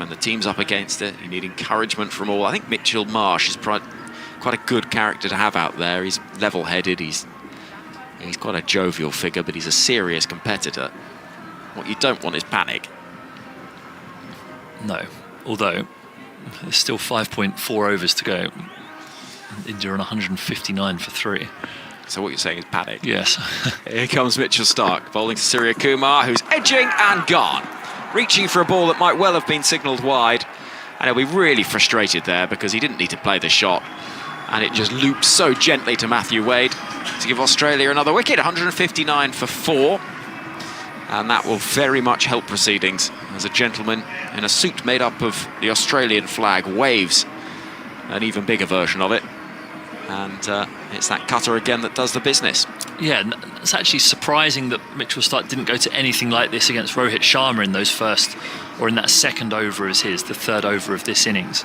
when the team's up against it. You need encouragement from all. I think Mitchell Marsh is quite a good character to have out there. He's level-headed. He's quite a jovial figure, but he's a serious competitor. What you don't want is panic. No, although there's still 5.4 overs to go. India on 159 for 3. So what you're saying is panic? Yes. Here comes Mitchell Starc, bowling to Surya Kumar, who's edging and gone. Reaching for a ball that might well have been signalled wide. And he'll be really frustrated there because he didn't need to play the shot. And it just loops so gently to Matthew Wade to give Australia another wicket. 159 for 4. And that will very much help proceedings as a gentleman in a suit made up of the Australian flag waves an even bigger version of it. And it's that cutter again that does the business. Yeah, it's actually surprising that Mitchell Starc didn't go to anything like this against Rohit Sharma in those first, or in that second over as his, the third over of this innings.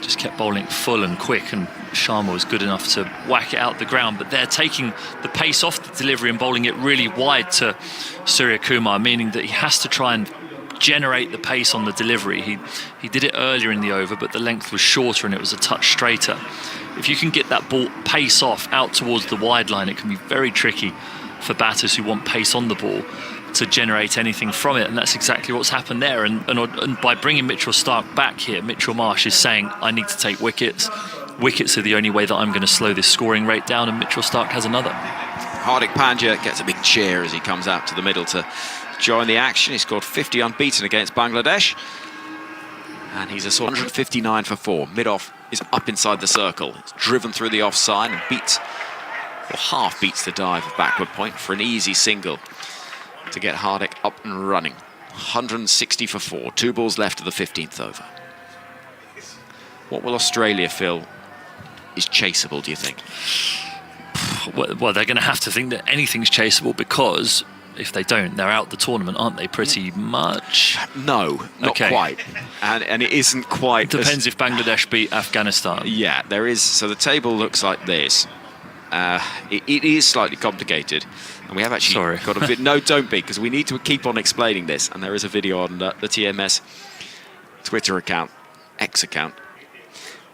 Just kept bowling full and quick, and Sharma was good enough to whack it out the ground. But they're taking the pace off the delivery and bowling it really wide to Surya Kumar, meaning that he has to try and generate the pace on the delivery. He did it earlier in the over, but the length was shorter and it was a touch straighter. If you can get that ball pace off out towards the wide line, it can be very tricky for batters who want pace on the ball to generate anything from it, and that's exactly what's happened there. And by bringing Mitchell Starc back here, Mitchell Marsh is saying, I need to take wickets. Wickets are the only way that I'm going to slow this scoring rate down, and Mitchell Starc has another. Hardik Pandya gets a big cheer as he comes out to the middle to join the action. He scored 50 unbeaten against Bangladesh, and he's a sort of 159 for 4. Mid-off is up inside the circle. It's driven through the offside and beats, or half beats the dive of backward point for an easy single to get Hardik up and running. 160 for 4. 2 balls left of the 15th over. What will Australia feel is chaseable, do you think? Well, they're going to have to think that anything's chaseable, because if they don't, they're out the tournament, aren't they, pretty much? No, not quite. And it isn't quite... Depends if Bangladesh beat Afghanistan. Yeah, there is. So the table looks like this. It is slightly complicated. And we have actually got a bit... No, don't be, because we need to keep on explaining this. And there is a video on the TMS Twitter account, X account.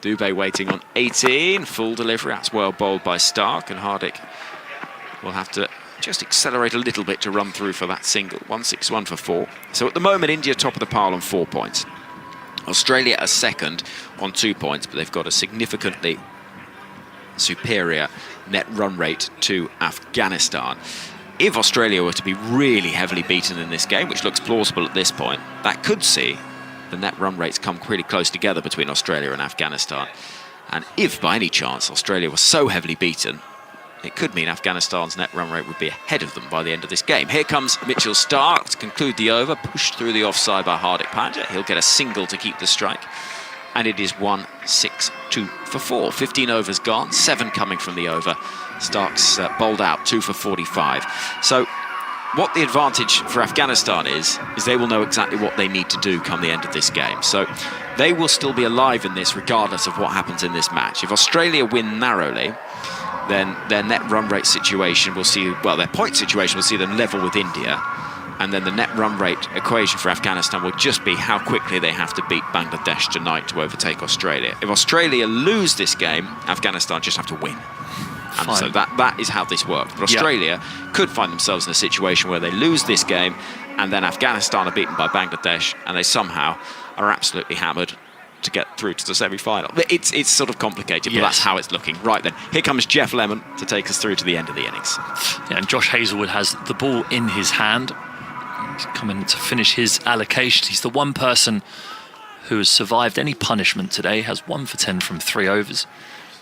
Dubé waiting on 18. Full delivery. That's well bowled by Starc. And Hardik will have to just accelerate a little bit to run through for that single. 161 for 4. So at the moment, India top of the pile on 4 points. Australia are second on 2 points, but they've got a significantly superior net run rate to Afghanistan. If Australia were to be really heavily beaten in this game, which looks plausible at this point, that could see the net run rates come pretty close together between Australia and Afghanistan. And if by any chance Australia was so heavily beaten, it could mean Afghanistan's net run rate would be ahead of them by the end of this game. Here comes Mitchell Starc to conclude the over, pushed through the offside by Hardik Pandya. He'll get a single to keep the strike. And it is 162 for 4. 15 overs gone, 7 coming from the over. Starc's bowled out, 2 for 45. So what the advantage for Afghanistan is they will know exactly what they need to do come the end of this game. So they will still be alive in this regardless of what happens in this match. If Australia win narrowly, then their net run rate situation will see, well, their point situation will see them level with India. And then the net run rate equation for Afghanistan will just be how quickly they have to beat Bangladesh tonight to overtake Australia. If Australia lose this game, Afghanistan just have to win. And so that is how this works. But Australia could find themselves in a situation where they lose this game and then Afghanistan are beaten by Bangladesh and they somehow are absolutely hammered to get through to the semi-final. It's sort of complicated, but that's how it's looking. Right then, here comes Jeff Lemon to take us through to the end of the innings. Yeah, and Josh Hazlewood has the ball in his hand. He's coming to finish his allocation. He's the one person who has survived any punishment today, has 1 for 10 from 3 overs.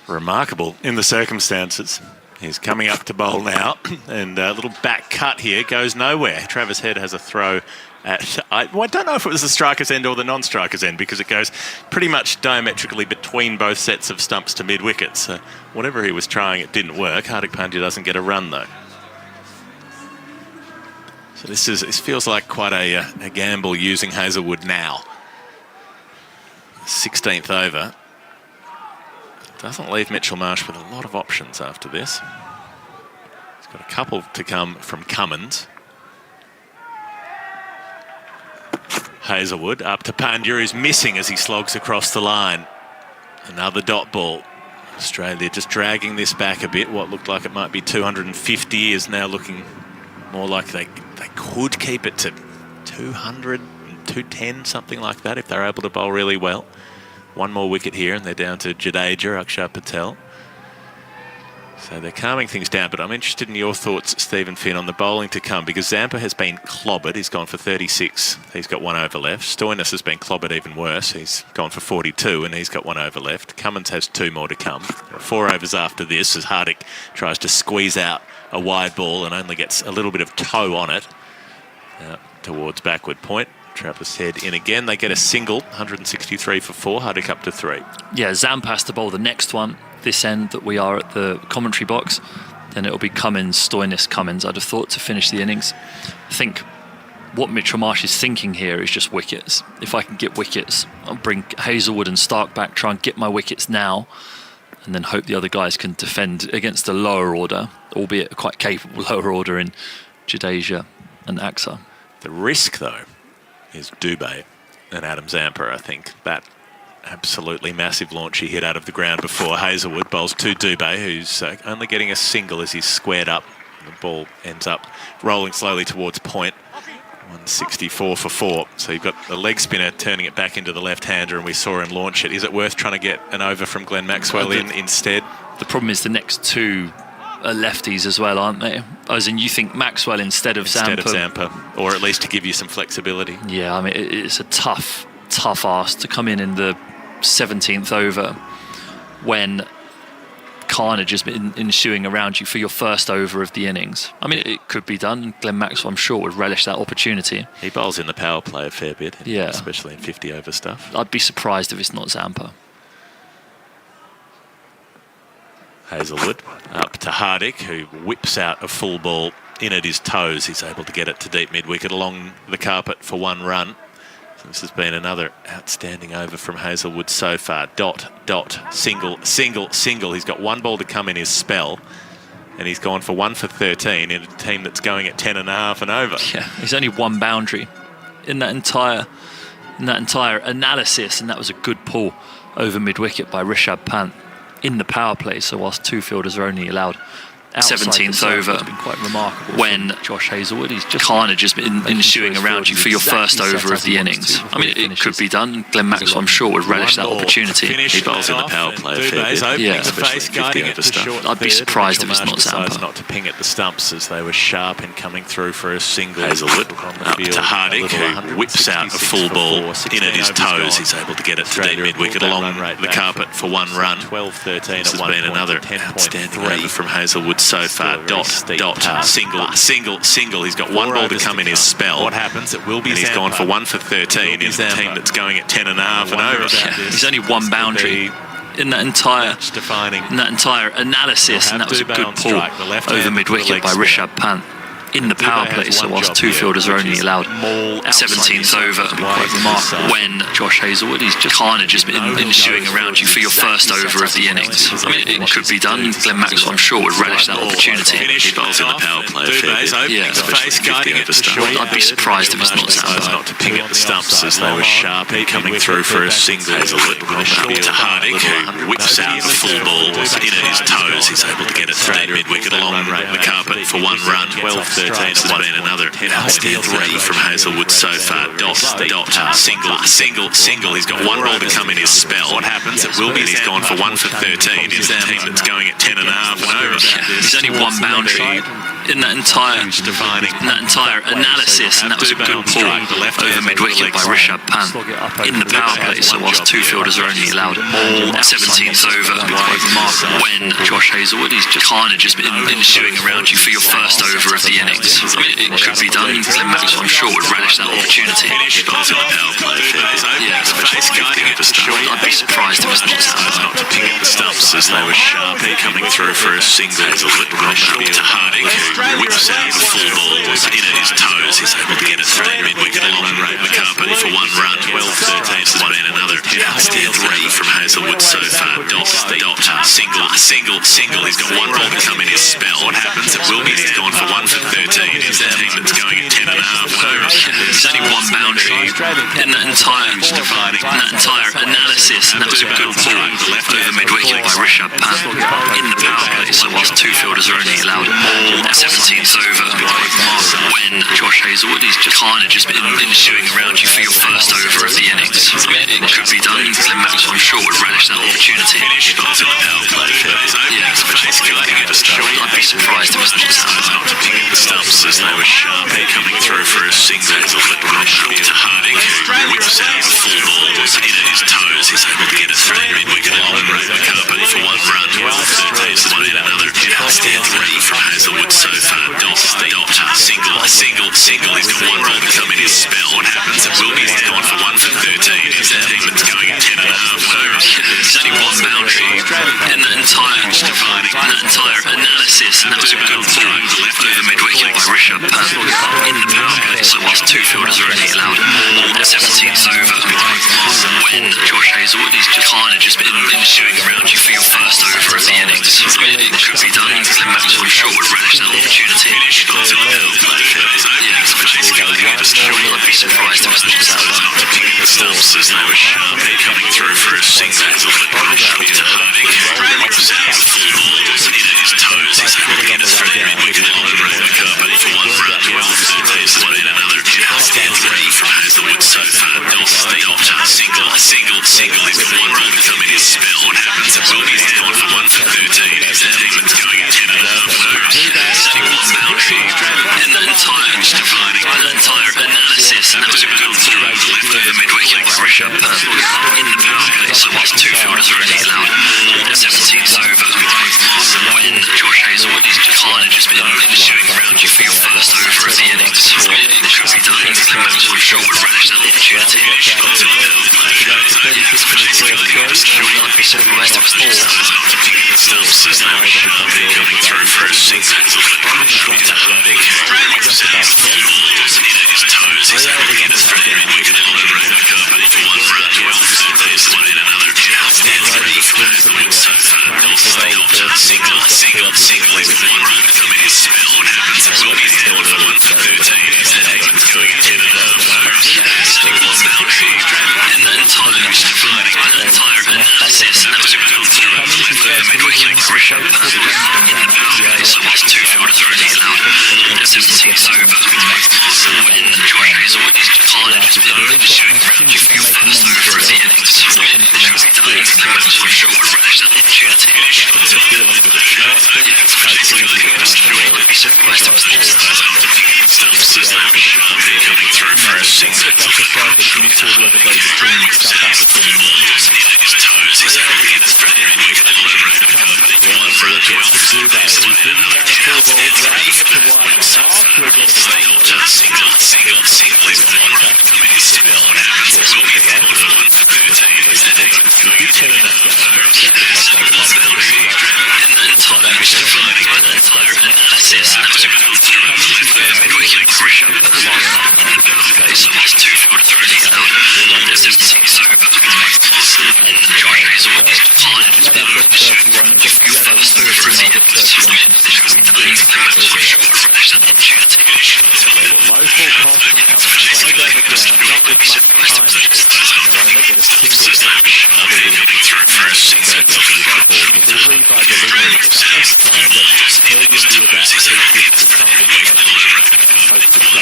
Remarkable in the circumstances. He's coming up to bowl now, and a little back cut here goes nowhere. Travis Head has a throw at, I don't know if it was the striker's end or the non-striker's end, because it goes pretty much diametrically between both sets of stumps to mid-wicket. So whatever he was trying, it didn't work. Hardik Pandya doesn't get a run, though. So this feels like quite a gamble using Hazlewood now. 16th over. Doesn't leave Mitchell Marsh with a lot of options after this. He's got a couple to come from Cummins. Hazelwood up to Pandya, who's missing as he slogs across the line. Another dot ball. Australia just dragging this back a bit. What looked like it might be 250 is now looking more like they could keep it to 200, 210, something like that, if they're able to bowl really well. One more wicket here, and they're down to Jadeja, Akshar Patel. So they're calming things down, but I'm interested in your thoughts, Stephen Finn, on the bowling to come, because Zampa has been clobbered. He's gone for 36. He's got 1 over left. Stoinis has been clobbered even worse. He's gone for 42, and he's got 1 over left. Cummins has 2 more to come. 4 overs after this as Hardik tries to squeeze out a wide ball and only gets a little bit of toe on it. Towards backward point. Travis Head in again. They get a single, 163 for 4. Hardik up to 3. Yeah, Zampa has to bowl the next one. This end that we are at the commentary box, then it'll be Cummins, Stoinis, Cummins, I'd have thought, to finish the innings. I think what Mitchell Marsh is thinking here is just wickets. If I can get wickets, I'll bring Hazelwood and Stark back, try and get my wickets now, and then hope the other guys can defend against a lower order, albeit a quite capable lower order in Jadeja and Axar. The risk, though, is Dubé and Adam Zampa, I think. That absolutely massive launch he hit out of the ground before. Hazelwood bowls to Dubé, who's only getting a single as he's squared up. The ball ends up rolling slowly towards point. 164 for 4. So you've got the leg spinner turning it back into the left-hander, and we saw him launch it. Is it worth trying to get an over from Glenn Maxwell instead? The problem is the next two are lefties as well, aren't they? As in, you think Maxwell instead of Zampa, or at least to give you some flexibility. Yeah, I mean, it's a tough ask to come in the 17th over when carnage has been ensuing around you for your first over of the innings. I mean, it could be done. Glenn Maxwell, I'm sure, would relish that opportunity. He bowls in the power play a fair bit, yeah, especially in 50 over stuff. I'd be surprised if it's not Zampa. Hazelwood up to Hardik, who whips out a full ball in at his toes. He's able to get it to deep mid-wicket along the carpet for 1 run. This has been another outstanding over from Hazelwood so far. Dot, single. He's got 1 ball to come in his spell, and he's gone for 1 for 13 in a team that's going at 10.5 and over. Yeah, he's only 1 boundary in that entire analysis, and that was a good pull over mid-wicket by Rishabh Pant in the power play. So whilst 2 fielders are only allowed 17th over, it's been quite remarkable when Josh Hazelwood, he's just carnage has been ensuing around you for your first over of the innings. I mean, it could be done. Glenn Maxwell, I'm sure, would relish that opportunity. He bowls in the power play a fair bit. Yeah, I'd be surprised if it's not Zampa. Not to ping at the stumps as they were sharp in coming through for a single. Hazelwood up to Hardik, who whips out a full ball in at his toes. He's able to get it to deep mid-wicket along the carpet for 1 run. 12-13. This has been another outstanding over from Hazelwood so far. Dot, single. He's got 1 ball to come in his spell. What happens? It will be. And he's gone for 1 for 13 in a team that's going at 10.5 and over. Yeah, he's only 1 boundary in that entire analysis, and that was a good pull over mid-wicket by Rishabh Pant in the power play. So whilst 2 fielders are only allowed 17th over, quite remarkable when Josh Hazelwood, he's just carnage has been ensuing around you for your first over of the innings. I mean, it could be done. Glenn Maxwell, I'm sure, would relish that opportunity. He bowls in the power play a fair bit. Yeah, I'd be surprised if it's not Zampa. Not to ping at the stumps as they were sharp coming through for a single. Hazelwood up to Hardik, who whips out the full ball in at his toes. He's able to get it through mid-wicket along the carpet for 1 run. 12-13. This has been another outstanding over from Hazelwood so far. Dot, single. He's got 1 ball to come in his spell. What happens? It will be. He's gone for 1 for 13 in a team that's going at 10.5 and over. He's only 1 boundary in that entire analysis, and that was a good pull over mid-wicket by Rishabh Pant in the power play. So whilst 2 fielders are only allowed 17th over, quite remarkable when Josh Hazelwood, he's just carnage has been ensuing around you for your first over of the innings. I mean, it could be done. Glenn Maxwell, I'm sure, would relish that opportunity. He bowls in the power play a fair bit. Yeah, I'd be surprised if it's not Zampa. Not to ping at the stumps as they were sharp coming through for a single. Hazelwood up to Hardik, who whips out the full ball in at his toes. He's able to get it through mid-wicket along the carpet for 1 run. 12-13. This has been another outstanding over from Hazelwood so far. Dot, single. He's got 1 ball to come in his spell. What happens? It will be. He's gone for 1 for 13 in a team that's going at 10.5 and over. He's only 1 boundary in that entire analysis, and that was a good ball left over mid-wicket by Rishabh Pant in the power play. So whilst two fielders are only allowed more 17th over, when Josh Hazlewood is just kind of just been ensuing around you for your first over of the innings. It could be done. Glenn Maxwell, I'm sure, would relish that opportunity. I'd be surprised if it was not happening. The stumps as they were sharply coming through for a single to Harding, who whips out the full ball in his toes. He's able to get it through mid-wicket and break the carpet for one run. 12 one in another. Three from Hazlewood so far. Dot. Single is the one run to come in his spell. What happens? It will be down for 1 for 13. His team's going at 10.5 overs. There's only one boundary in that entire analysis, and that was a good ball left over mid-wicket by Rishabh Pant in the power play. So whilst two fielders are only allowed more 17th over, when Josh Hazlewood is just kind of just been ensuing around you for your first over of the innings. It could be done. Glenn Maxwell, I'm sure, would relish that opportunity. I'd be surprised if it was not happening. The stumps as they were sharply coming through for a single to Harding, who whips out the full ball in his toes. He's able to get it through mid-wicket and break the carpet for one run. 12 one in another. Three from Hazlewood so far. Dot. Single is the one run to come in his spell. What happens? It will be down for 1 for 13. His team's going at 10.5 overs. There's only one boundary in that entire analysis, and that was a good ball left over mid-wicket by Rishabh Pant in the power play. So whilst two fielders are only allowed more 17th over, when Josh Hazlewood is just kind of just been ensuing around you for your first over of the innings. It could be done. Glenn Maxwell, I'm sure, would relish that opportunity. I'd be surprised if it was not happening. Stumps as they were sharply coming through for a single to Harding, who whips out the full ball in his toes. He's able to get it through mid-wicket and break the carpet for one run. 12 one in another. Three from Hazlewood so far. Dot. Single is the one run to come in his spell. What happens? It will be down for 1 for 13. His team's going at 10.5 overs. There's only one boundary in that entire analysis, and that was a good ball left over mid-wicket by Rishabh Pant in the power play. So whilst two fielders are only allowed more 17th over, when Josh Hazlewood is kind of just been ensuing around you for your first over of the innings. It could be done. Glenn Maxwell, I'm sure, would relish that opportunity. I'd be surprised if it was not happening. Stumps as they were sharply coming through for a single to Harding, who whips out the full ball in his toes. He's able to get it through mid-wicket and break the carpet for one run. 12 single is the one run to come in his spell. What happens? It will be down for 1 for 13. His team's going at 10.5 overs. There's only one boundary in that entire analysis, and that was a good ball left over mid-wicket by Rishabh Pant in the power play. So whilst two fielders are only allowed more 17th over, when Josh Hazlewood is kind of just been ensuing around you for your first over of the innings. It could be done. Glenn Maxwell, I'm sure, would relish that opportunity. Low full cost and comes way down the ground, not with much time. They'll only get a single for a single to delivery by delivery. Let's find it. Held into about 8 gives the something to make post the play. Or worst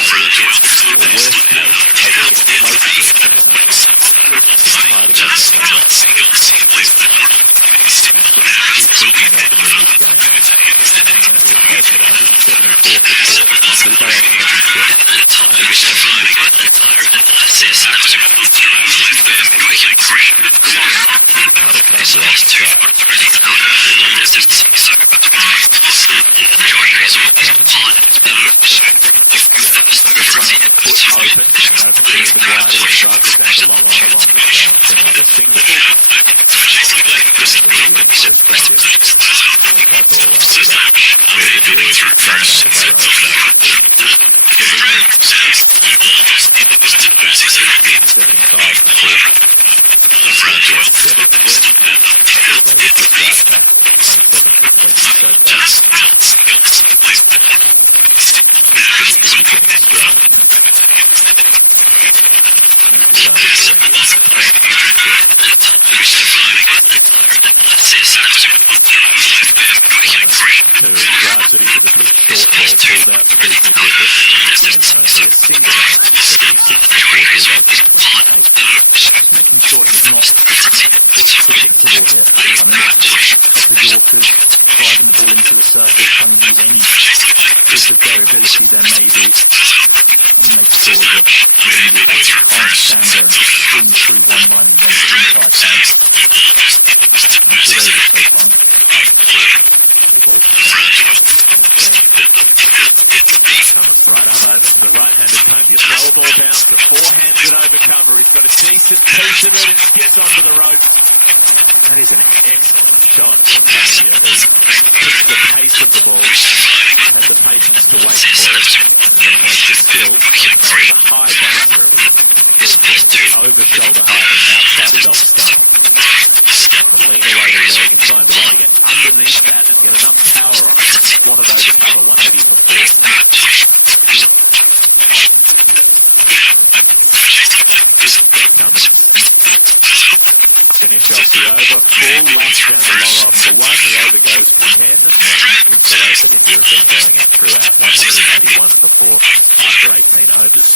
case, they can get close to it. Hard again that one. Keeping that in this game. Hanging over the coach at 174 for 4. Blue Bay on 76. Marcus driving the ball into the surface, trying to use any bit of variability there may be. Trying to make sure that they can't stand there and just swing through one line and then the entire time. Good over so far. Right arm over to the right-handed Panya. Throw ball bouncer, forehands it over cover. He's got a decent piece of it. It skips onto the rope. That is an excellent shot from Panya, who picks the pace of the ball, had the patience to wait for it, and then has the skill, even though it was a high bouncer, it was over shoulder height and outside his off stump. To lean away the leg and find a way to get underneath that and get enough power on it to squat it over cover. 180 for 4. Finish off the over, full lash down the long off for 1. The over goes for 10, and that is the rate that India have been going at throughout. 181 for 4 after 18 overs.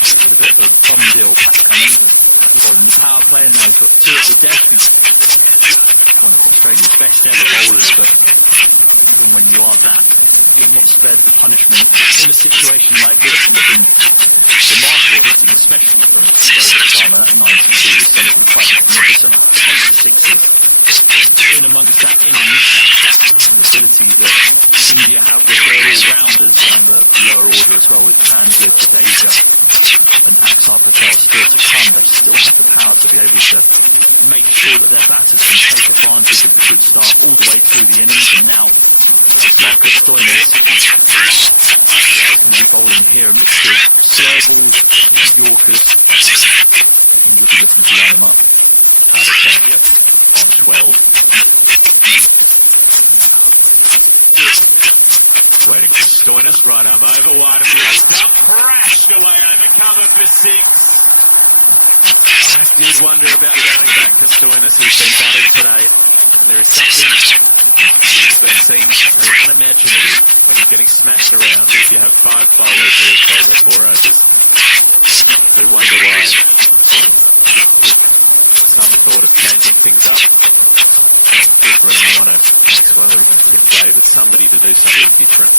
He's got a bit of a bum deal, Pat Cummins. In the power play now, he's got 2 at the death. He's one of Australia's best ever bowlers, but even when you are that, you're not spared the punishment in a situation like this. And it's been remarkable hitting, especially from Rohit Sharma. That 92 is something quite magnificent. 8 6s. In amongst that innings, the ability that India have with their all-rounders and the lower order as well, with Pandya, Jadeja and Axar Patel still to come, they still have the power to be able to make sure that their batters can take advantage of the good start all the way through the innings. And now Marcus Stoinis will be bowling here, a mixture of slow balls and Yorkers, and you'll be looking to line them up. Pandya on 12. Waiting for Stoinis, right arm over, wide of the stump, crashed away over cover for 6. I did wonder about going back to Stoinis, who's been batting today, and there is something that seems very unimaginative when you're getting smashed around if you have 5 bowlers who have bowled their 4 overs. Who wonder why some thought of changing things up, bringing on a Maxwell or even Tim David, somebody to do something different.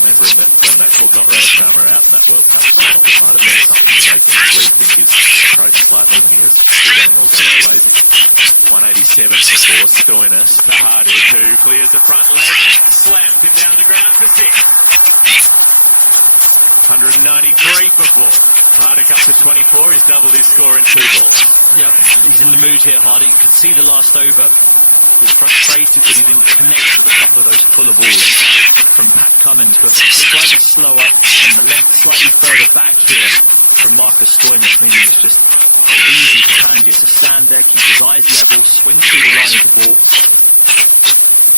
Remembering that when Maxwell got Rohit Sharma out in that World Cup final, it might have been something to make him rethink his approach slightly when he was going all guns blazing. 187 for 4, Stoinis to Hardy, who clears the front leg, slams him down the ground for 6. 193 for 4. Hardick up to 24. He's doubled his score in 2 balls. Yep, he's in the mood here, Hardy. You could see the last over. He was frustrated that he didn't connect with a couple of those fuller balls from Pat Cummins, but slightly slower and the length slightly further back here from Marcus Stoinis, meaning it's just easy for Pandya to stand there, keep his eyes level, swing through the line of the ball,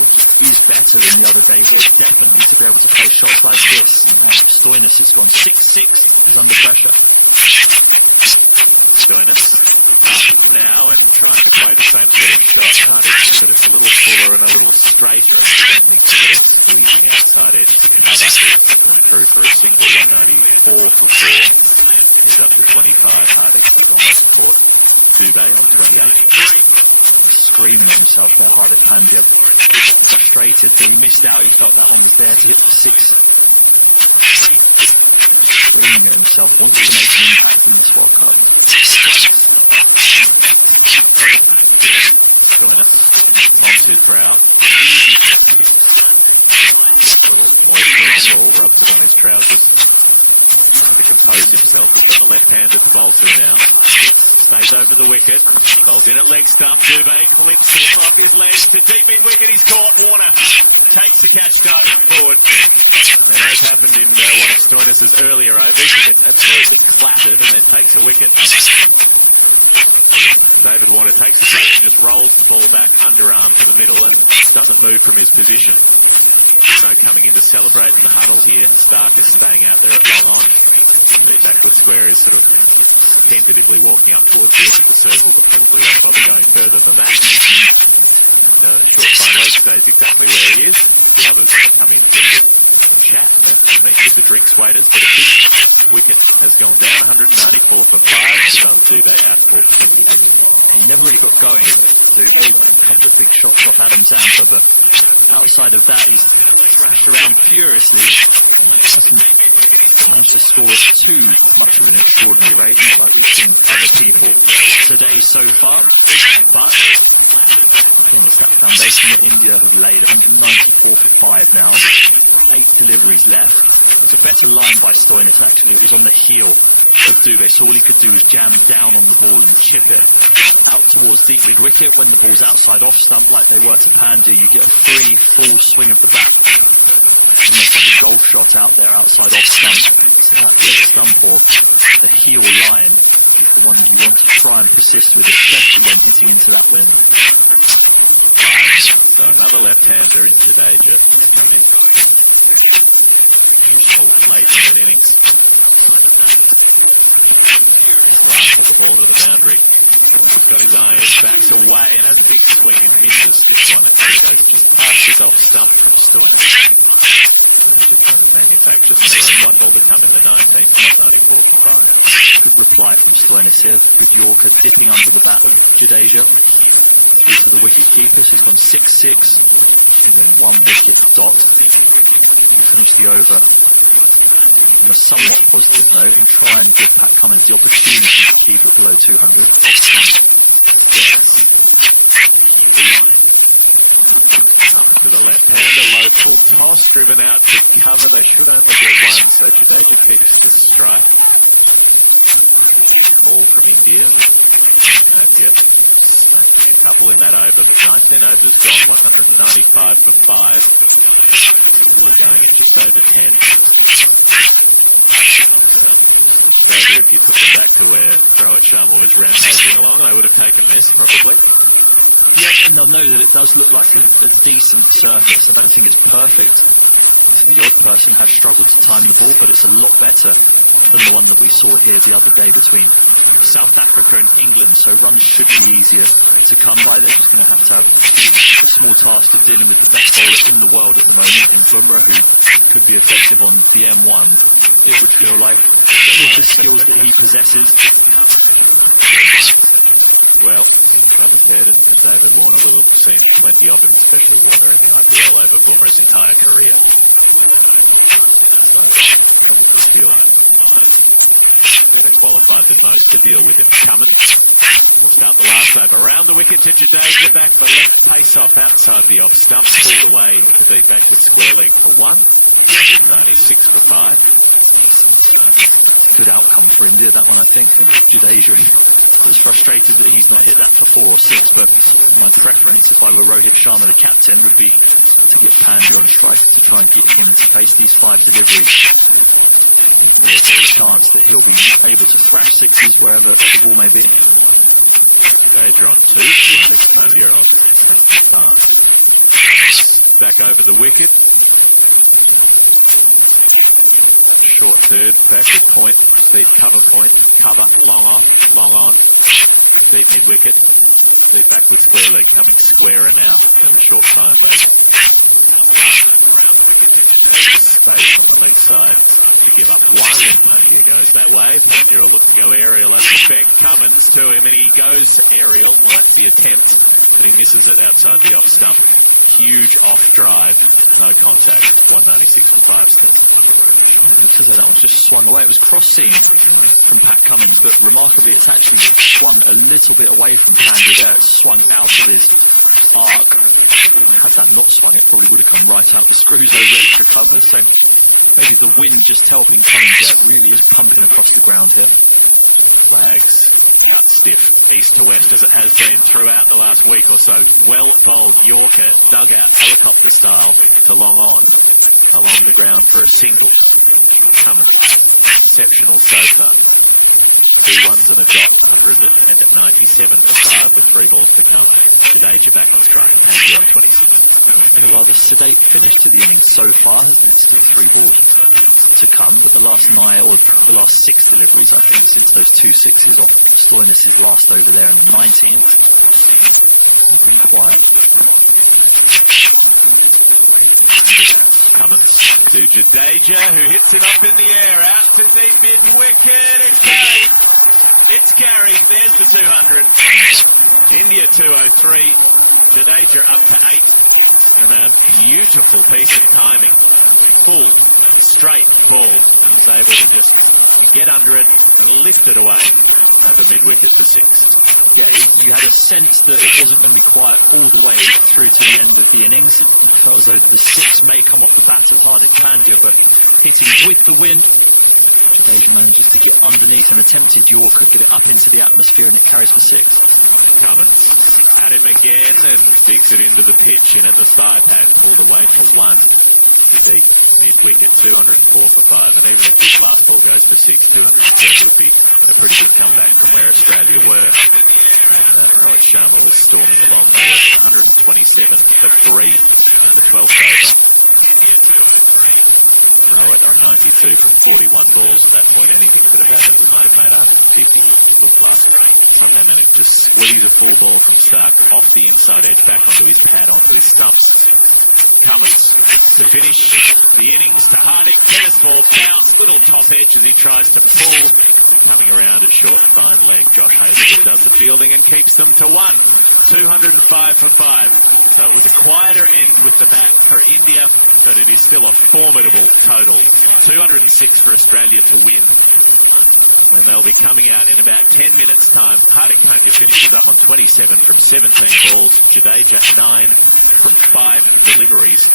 which is better than the other day here, definitely, to be able to play shots like this. Stoinis has gone 6-6, he's under pressure. Stoinis up now and trying to play the same sort of shot. Hardick, but it's a little fuller and a little straighter, and he's only sort of squeezing outside edge to cover. Going through for a single. 194 for 4. He's up to 25. Hardick, we've almost caught Dubé on 28. Screaming at himself there, Hardik Pandya, frustrated that he missed out. He felt that one was there to hit for 6. Screaming at himself, wants to make an impact in this World Cup. Stoinis mops his brow. A little moisture on the ball, rubs it on his trousers. Trying to compose himself. He's got the left-hander to bowl to now. Stays over the wicket. Bowls in at leg stump. Dubé clips him off his legs to deep in wicket. He's caught. Warner takes the catch diving forward. And as happened in one of Stoinis' earlier overs, he gets absolutely clattered and then takes a wicket. David Warner takes the catch and just rolls the ball back underarm to the middle and doesn't move from his position. No coming in to celebrate in the huddle here. Stark is staying out there at long on. The backward square is sort of tentatively walking up towards the edge of the circle, but probably won't bother going further than that. And short fine leg stays exactly where he is. The others come in to chat and meet with the drinks waiters. But a big wicket has gone down, 194 for 5. Sivan Dube out for 28. He never really got going, Dube. A couple of big shots off Adam Zampa, but outside of that, he's thrashed around furiously. Hasn't managed to score at too much of an extraordinary rate, not like we've seen other people today so far. But again, it's that foundation that India have laid. 194 for 5 now. 8 deliveries left. There's a better line by Stoinis, actually. It was on the heel of Dube, so all he could do was jam down on the ball and chip it out towards deep mid-wicket. When the ball's outside off stump, like they were to Pandya, you get a free, full swing of the bat. Almost like a golf shot out there outside off stump. So that leg stump or the heel line is the one that you want to try and persist with, especially when hitting into that wind. So another left-hander in Jadeja has come in. Useful late in an innings. Rifle the ball to the boundary. He's got his eye, backs away and has a big swing and misses this one. It goes just past his off stump from Stoinis. They're trying to manufacture something. One ball to come in the 19th, 94 for 5. Good reply from Stoinis here. Good Yorker dipping under the bat of Jadeja. Through to the wicket keeper. So he's gone 6-6 and then 1 wicket dot. Finish the over on a somewhat positive note and try and give Pat Cummins the opportunity to keep it below 200. Up to the left-hander, low full toss, driven out to cover. They should only get 1, so Jadeja keeps the strike. Interesting call from India. Pandya smacking a couple in that over, but 19 overs gone, 195 for 5. We're going at just over 10. Australia, if you took them back to where Rohit Sharma was rampaging along, they would have taken this, probably. Yeah, and they'll know that it does look like a decent surface. I don't think it's perfect. So the odd person has struggled to time the ball, but it's a lot better than the one that we saw here the other day between South Africa and England. So runs should be easier to come by. They're just going to have a small task of dealing with the best bowler in the world at the moment in Bumrah, who could be effective on the M1. It would feel like, with the skills that he possesses. Well, Travis Head and David Warner will have seen plenty of him, especially Warner in the IPL over Bumrah's entire career. So, probably feel better qualified than most to deal with him. Cummins will start the last over. Round the wicket to Jadeja, back the left pace off outside the off stump, pulled away to beat back with square leg for 1. 196 for 5. Good outcome for India, that one, I think. Jadeja is frustrated that he's not hit that for 4 or 6, but my preference, if I were Rohit Sharma, the captain, would be to get Pandya on strike to try and get him to face these 5 deliveries. There's more chance that he'll be able to thrash 6s wherever the ball may be. Jadeja on 2, Pandya on 25. Back over the wicket. Short third, backward point, deep cover point, cover, long off, long on, deep mid-wicket, deep backward square leg coming squarer now, and a short time leg. Space on the leg side to give up 1, and Pandya goes that way. Pandya will look to go aerial, I suspect. Cummins to him, and he goes aerial. Well, that's the attempt, but he misses it outside the off stump. Huge off drive, no contact, 196 for 5 steps. It looks as though that one's just swung away. It was cross seam from Pat Cummins, but remarkably it's actually swung a little bit away from Pandya there. It's swung out of his arc. Had that not swung, it probably would have come right out the screws over extra cover. So maybe the wind just helping Cummins out. Really is pumping across the ground here. Flags out stiff, east to west, as it has been throughout the last week or so. Well bowled Yorker, dugout, helicopter style to long on, along the ground for a single. Cummins, exceptional so far. 2 1s and a dot, 197 for 5 with 3 balls to come. Jadeja back on strike, Pandya on 26. It's been a rather sedate finish to the innings so far, hasn't it? Still 3 balls to come, but the last 9 or the last 6 deliveries, I think, since those 2 6s off Stoinis' last over there in the 19th, have been quiet. Cummins to Jadeja, who hits him up in the air, out to deep mid-wicket. It's carried. It's carried. There's the 200. India 203. Jadeja up to 8. And a beautiful piece of timing. Full, straight ball. He was able to just get under it and lift it away over mid-wicket for 6. Yeah, you had a sense that it wasn't going to be quite all the way through to the end of the innings. It felt as though the 6 may come off the bat of Hardik Pandya, but hitting with the wind, Jadeja manages to get underneath an attempted Yorker, get it up into the atmosphere, and it carries for 6. Cummins at him again and digs it into the pitch in at the thigh pad, pulled away for 1 to deep mid-wicket, 204 for 5. And even if this last ball goes for 6, 210 would be a pretty good comeback from where Australia were. And Rohit Sharma was storming along. They were 127 for 3 in the 12th over. Rohit on 92 from 41 balls. At that point, anything could have happened. He might have made 150, looked like. Somehow managed to squeeze a full ball from Stark off the inside edge, back onto his pad, onto his stumps. Cummins to finish the innings to Hardik. Tennis ball bounce, little top edge as he tries to pull. Coming around at short, fine leg. Josh Hazlewood does the fielding and keeps them to 1. 205 for 5. So it was a quieter end with the bat for India, but it is still a formidable total. 206 for Australia to win. And they'll be coming out in about 10 minutes' time. Hardik Pandya finishes up on 27 from 17 balls. Jadeja 9 from 5 deliveries.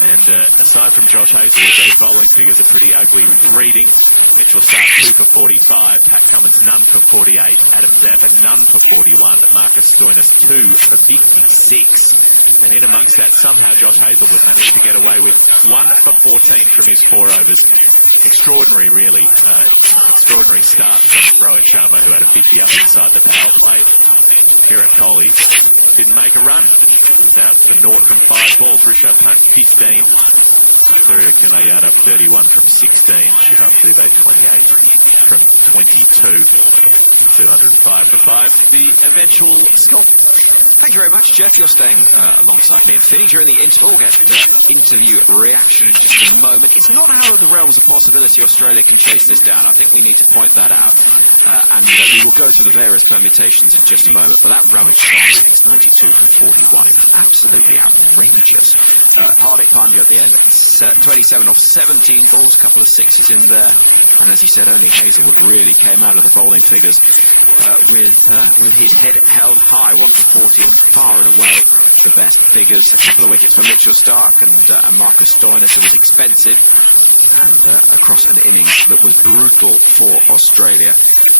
And aside from Josh Hazlewood, those bowling figures are pretty ugly reading. Mitchell Stark 2 for 45, Pat Cummins none for 48, Adam Zampa none for 41, Marcus Stoinis 2 for 56. And in amongst that, somehow Josh Hazlewood managed to get away with 1 for 14 from his 4 overs. Extraordinary, really. Extraordinary start from Rohit Sharma, who had a 50 up inside the power play. Virat Kohli didn't make a run. He was out for 0 from 5 balls. Rishabh Pant 15. Surya Kanayana 31 from 16. Shivam Dubey 28 from 22. 205 for 5. The eventual score. Thank you very much, Jeff. You're staying alongside me and Finny during the interval. We'll get interview reaction in just a moment. It's not out of the realms of possibility Australia can chase this down. I think we need to point that out. And we will go through the various permutations in just a moment. But that rubbish shot, it's 92 from 41. It's absolutely outrageous. Hardik Pandya at the end, 27 off 17 balls, a couple of 6s in there. And as he said, only Hazlewood really came out of the bowling figures with his head held high, 1 for 40 and far and away the best figures. A couple of wickets for Mitchell Stark and Marcus Stoinis, who was expensive. And across an innings that was brutal for Australia.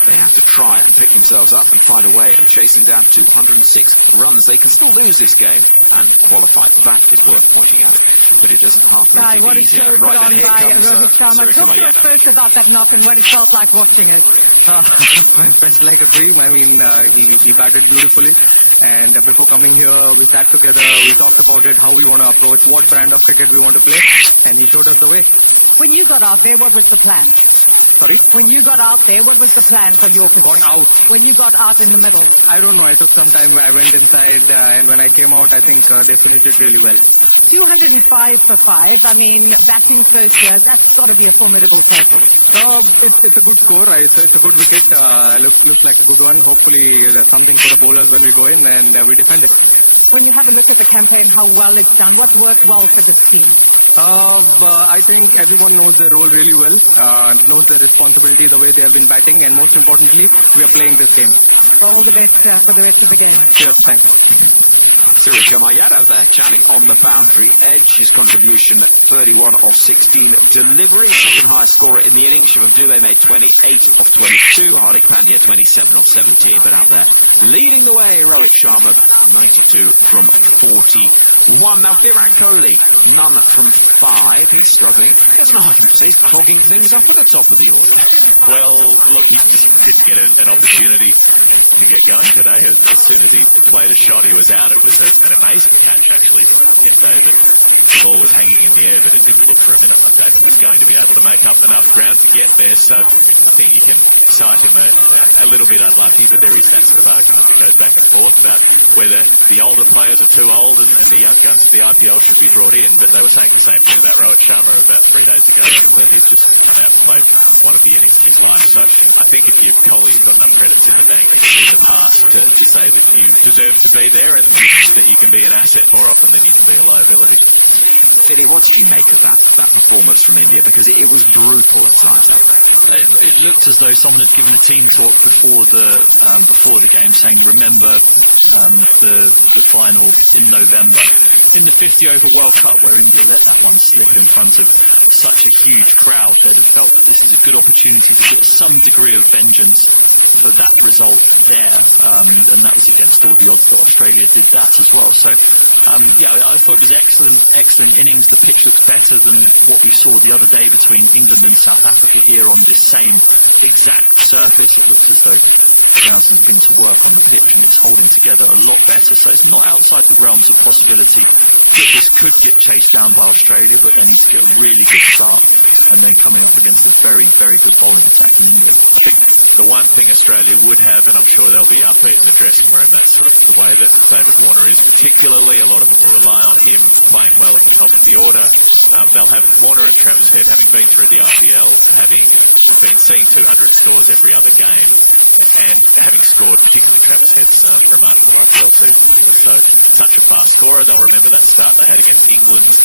They have to try and pick themselves up and find a way of chasing down 206 runs. They can still lose this game and qualify. That is worth pointing out. But it doesn't half make it easier. Right, then here comes Rohit Sharma. Talk to us first about that knock and what it felt like watching it. It felt like a dream. I mean, he batted beautifully. And before coming here, we sat together, we talked about it, how we want to approach, what brand of cricket we want to play. And he showed us the way. When you got out there, what was the plan? Sorry? When you got out there, what was the plan from your perspective? Got out? When you got out in the middle? I don't know. I took some time. I went inside, and when I came out, I think they finished it really well. 205 for 5. I mean, batting first here, that's got to be a formidable total. It's a good score. It's a good wicket. Looks like a good one. Hopefully, there's something for the bowlers when we go in, and we defend it. When you have a look at the campaign, how well it's done, what's worked well for this team? I think everyone knows their role really well, knows their responsibility, the way they have been batting, and most importantly, we are playing this game. Well, all the best for the rest of the game. Cheers, thanks. Surya Kanayana there chatting on the boundary edge. His contribution 31 of 16 deliveries, second highest scorer in the innings. Shivam Dubey made 28 of 22. Hardik Pandya 27 of 17, but out there leading the way, Rohit Sharma 92 from 41. Now Virat Kohli, none from 5. He's struggling. There's an argument to say he's clogging things up at the top of the order. Well, look, he just didn't get an opportunity to get going today. As soon as he played a shot, he was out. It was a an amazing catch, actually, from Ken David. The ball was hanging in the air, but it didn't look for a minute like David was going to be able to make up enough ground to get there. So I think you can cite him a little bit unlucky, but there is that sort of argument that goes back and forth about whether the older players are too old and the young guns of the IPL should be brought in. But they were saying the same thing about Rohit Sharma about 3 days ago, and he's just come out and played one of the innings of his life. So I think if you've Kohli's got enough credits in the bank in the past to say that you deserve to be there and that you can be an asset more often than you can be a liability. Philly, what did you make of that performance from India? Because it was brutal at times out there. It looked as though someone had given a team talk before the game, saying, "Remember the final in November in the 50 over World Cup, where India let that one slip in front of such a huge crowd. They'd have felt that this is a good opportunity to get some degree of vengeance for that result there, and that was against all the odds that Australia did that as well. So, I thought it was excellent innings. The pitch looks better than what we saw the other day between England and South Africa here on this same exact surface. It looks as though Townsend's been to work on the pitch and it's holding together a lot better. So it's not outside the realms of possibility that this could get chased down by Australia, but they need to get a really good start and then coming up against a very, very good bowling attack in India. I think the one thing Australia would have, and I'm sure they'll be upbeat in the dressing room, that's sort of the way that David Warner is particularly. A lot of it will rely on him playing well at the top of the order. They'll have Warner and Travis Head, having been through the IPL, having been seeing 200 scores every other game, and having scored, particularly Travis Head's remarkable IPL season when he was such a fast scorer. They'll remember that start they had against England,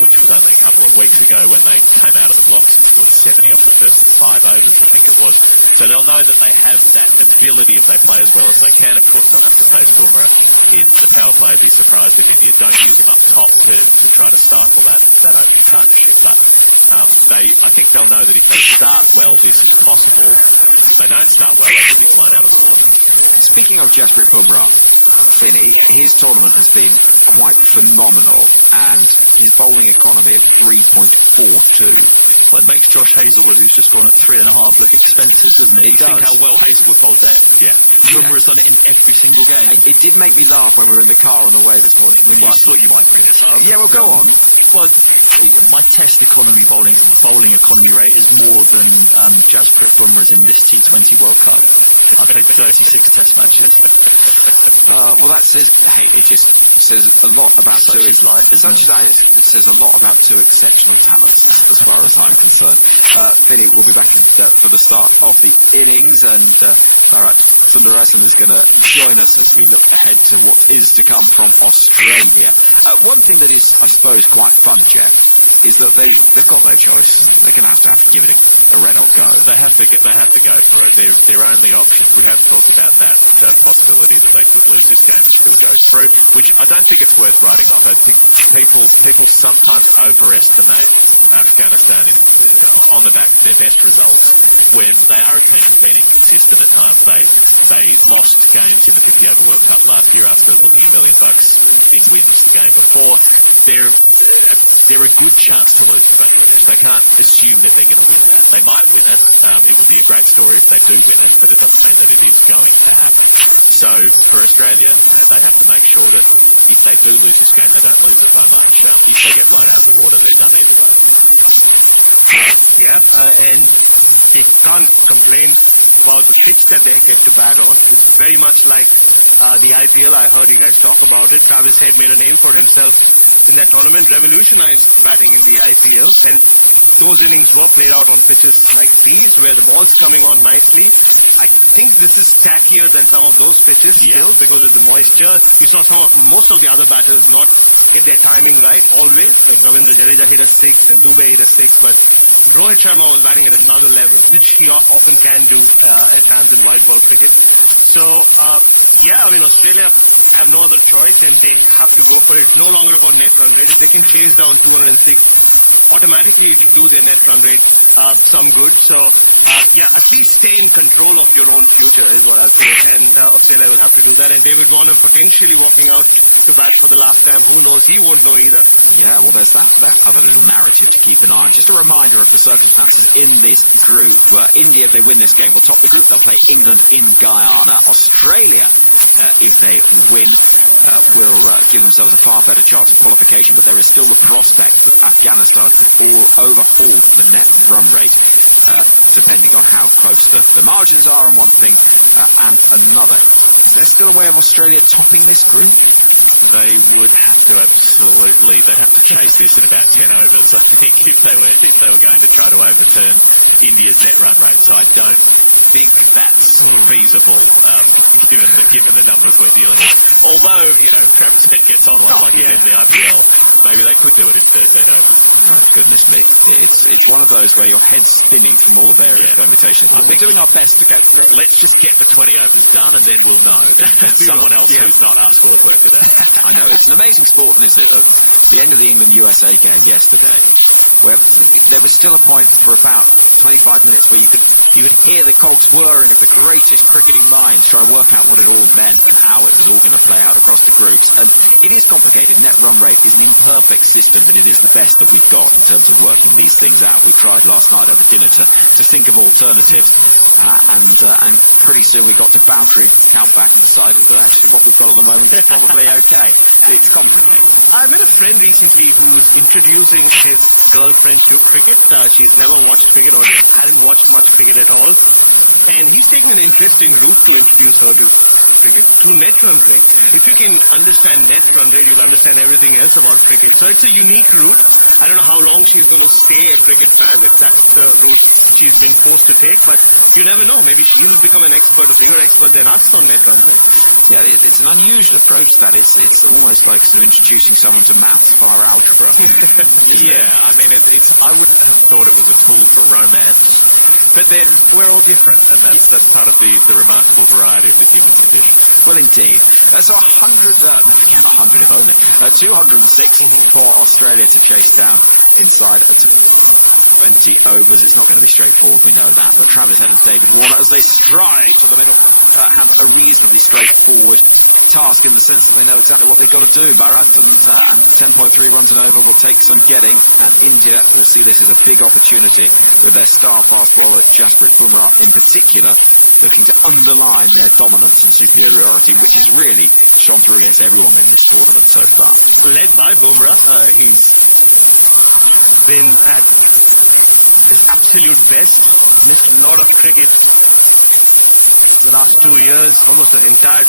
which was only a couple of weeks ago when they came out of the blocks and scored 70 off the first 5 overs, I think it was. So they'll know that they have that ability if they play as well as they can. Of course, they'll have to face Bumrah in the power play. Be surprised if India don't use him up top to try to stifle that opening partnership. But I think they'll know that if they start well, this is possible. If they don't start well, they could be blown out of the water. Speaking of Jasprit Bumrah, Finney, his tournament has been quite phenomenal, and his bowling economy of 3.42. Well, it makes Josh Hazlewood, who's just gone at 3.5, look expensive, doesn't it? It you does. think how well Hazlewood bowled there. Yeah. Bumrah's done it in every single game. It did make me laugh when we were in the car on the way this morning. I thought you might bring this up. Yeah, well, go on. Well, my test economy bowling economy rate is more than Jasprit Bumrah's in this T20 World Cup. I played 36 test matches. Well, that says, it just says a lot about his life, isn't it? It says a lot about two exceptional talents, as far as I'm concerned. Finney will be back for the start of the innings, and Bharat Sundaresan is going to join us as we look ahead to what is to come from Australia. One thing that is, I suppose, quite fun, Jeff, is that they've got no choice. They're going to have to give it a red hot go. They have to go for it. Their only options. We have talked about that possibility that they could lose this game and still go through, which I don't think it's worth writing off. I think people sometimes overestimate Afghanistan on the back of their best results when they are a team that's been inconsistent at times. They lost games in the 50 over World Cup last year after looking $1 million in wins the game before. They're a good chance to lose to Bangladesh. They can't assume that they're going to win that. They might win it. It would be a great story if they do win it, but it doesn't mean that it is going to happen. So for Australia, they have to make sure that if they do lose this game, they don't lose it by much. If they get blown out of the water, they're done either way. Yeah, and they can't complain about the pitch that they get to bat on. It's very much like the IPL. I heard you guys talk about it. Travis Head made a name for himself in that tournament, revolutionized batting in the IPL, and those innings were played out on pitches like these, where the ball's coming on nicely. I think this is tackier than some of those pitches still, because of the moisture. You saw most of the other batters not get their timing right always. Like Ravindra Jadeja hit a 6 and Dubey hit a 6, but Rohit Sharma was batting at another level, which he often can do at times in white ball cricket. So, Australia have no other choice and they have to go for it. It's no longer about net run rate. If they can chase down 206, automatically do their net run rate some good. So, at least stay in control of your own future is what I'll say. And Australia will have to do that. And David Warner potentially walking out to bat for the last time. Who knows? He won't know either. Yeah, well, there's that other little narrative to keep an eye on. Just a reminder of the circumstances in this group. India, if they win this game, will top the group. They'll play England in Guyana. Australia if they win, will give themselves a far better chance of qualification. But there is still the prospect that Afghanistan could overhaul the net run rate, depending on how close the margins are, and one thing and another. Is there still a way of Australia topping this group? They would have to absolutely. They'd have to chase this in about 10 overs, I think, if they were going to try to overturn India's net run rate. So I don't think that's feasible, given the numbers we're dealing with. Although, you know, Travis Head gets on one like he did in the IPL, maybe they could do it in 13 overs. Oh, goodness me. It's one of those where your head's spinning from all the various permutations. But we're doing our best to get through. Let's just get the 20 overs done, and then we'll know. Then someone else who's not us will have worked it out. I know. It's an amazing sport, isn't it? At the end of the England-USA game yesterday, where there was still a point for about 25 minutes where you could hear the cogs whirring of the greatest cricketing minds trying to work out what it all meant and how it was all going to play out across the groups. And it is complicated. Net run rate is an imperfect system, but it is the best that we've got in terms of working these things out. We tried last night over dinner to think of alternatives, and pretty soon we got to boundary countback and decided that actually what we've got at the moment is probably okay. It's complicated. I met a friend recently who's introducing his girlfriend to cricket. She's never watched cricket or hadn't watched much cricket at all. And he's taking an interesting route to introduce her to cricket through net run rate. If you can understand net run rate, you'll understand everything else about cricket. So it's a unique route. I don't know how long she's going to stay a cricket fan, if that's the route she's been forced to take. But you never know. Maybe she'll become an expert, a bigger expert than us on net run rate. Yeah, it's an unusual approach, that. It's almost like sort of introducing someone to maths via algebra. Yeah, I mean, I wouldn't have thought it was a tool for romance. But then we're all different, and that's part of the remarkable variety of the human condition. Well, indeed. So 100, forget 100 if only, 206 for Australia to chase down inside 20 overs. It's not going to be straightforward, we know that. But Travis Head and David Warner, as they stride to the middle, have a reasonably straightforward task in the sense that they know exactly what they've got to do. Bharat and 10.3 runs and over will take some getting, and India will see this as a big opportunity with their star fast bowler Jasprit Bumrah in particular looking to underline their dominance and superiority, which has really shone through against everyone in this tournament so far. Led by Bumrah, he's been at his absolute best, missed a lot of cricket the last 2 years, almost an entire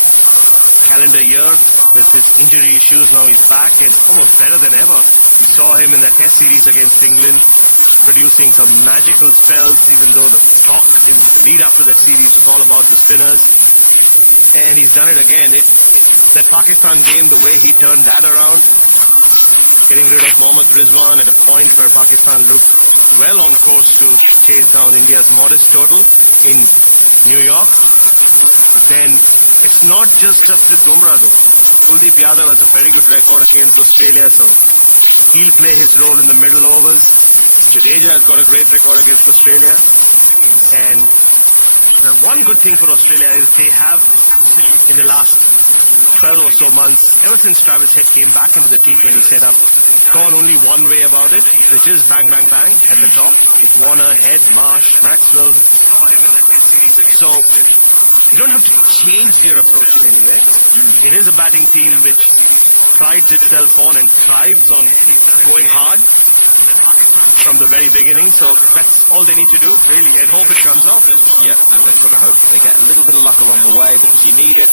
calendar year with his injury issues. Now he's back and almost better than ever. We saw him in the test series against England producing some magical spells, even though the talk in the lead up to that series was all about the spinners. And he's done it again. That Pakistan game, the way he turned that around, getting rid of Mohammad Rizwan at a point where Pakistan looked well on course to chase down India's modest total in New York. Then it's not just with Bumrah though. Kuldeep Yadav has a very good record against Australia, so he'll play his role in the middle overs. Jadeja has got a great record against Australia. And the one good thing for Australia is they have, in the last 12 or so months, ever since Travis Head came back into the T20 setup, gone only one way about it, which is bang, bang, bang at the top. It's Warner, Head, Marsh, Maxwell. So you don't have to change your approach in any way. It is a batting team which prides itself on and thrives on going hard from the very beginning. So that's all they need to do, really, and hope it comes off. Yeah, and they've got to hope they get a little bit of luck along the way, because you need it.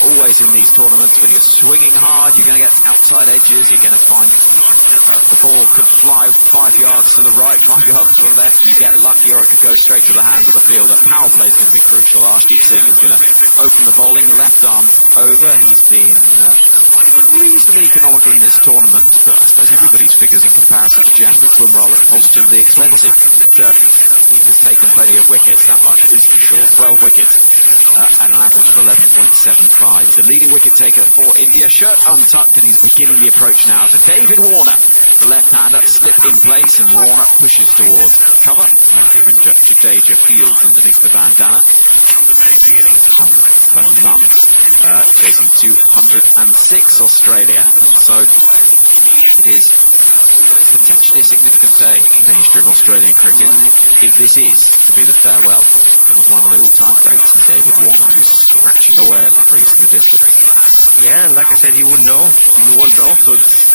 Always in these tournaments, when you're swinging hard, you're going to get outside edges. You're going to find the ball could fly 5 yards to the right, 5 yards to the left. You get lucky, or it could go straight to the hands of the fielder. Power play is going to be crucial. Arshdeep Singh is going to open the bowling, left arm over. He's been reasonably economical in this tournament, but I suppose everybody's figures in comparison to Jasprit Bumrah look positively expensive. But, he has taken plenty of wickets, that much is for sure. 12 wickets at an average of 11.75. He's the leading wicket taker for India. Shirt untucked, and he's beginning the approach now to David Warner, the left-hander. Slip in place, and Warner pushes towards cover. Jadeja fields underneath the bandana. For none. Chasing 206 Australia. So it is potentially a significant day in the history of Australian cricket if this is to be the farewell of one of the all-time greats in David Warner, who's scratching away at the crease in the distance. Yeah, and like I said, he would know. You won't know. So it's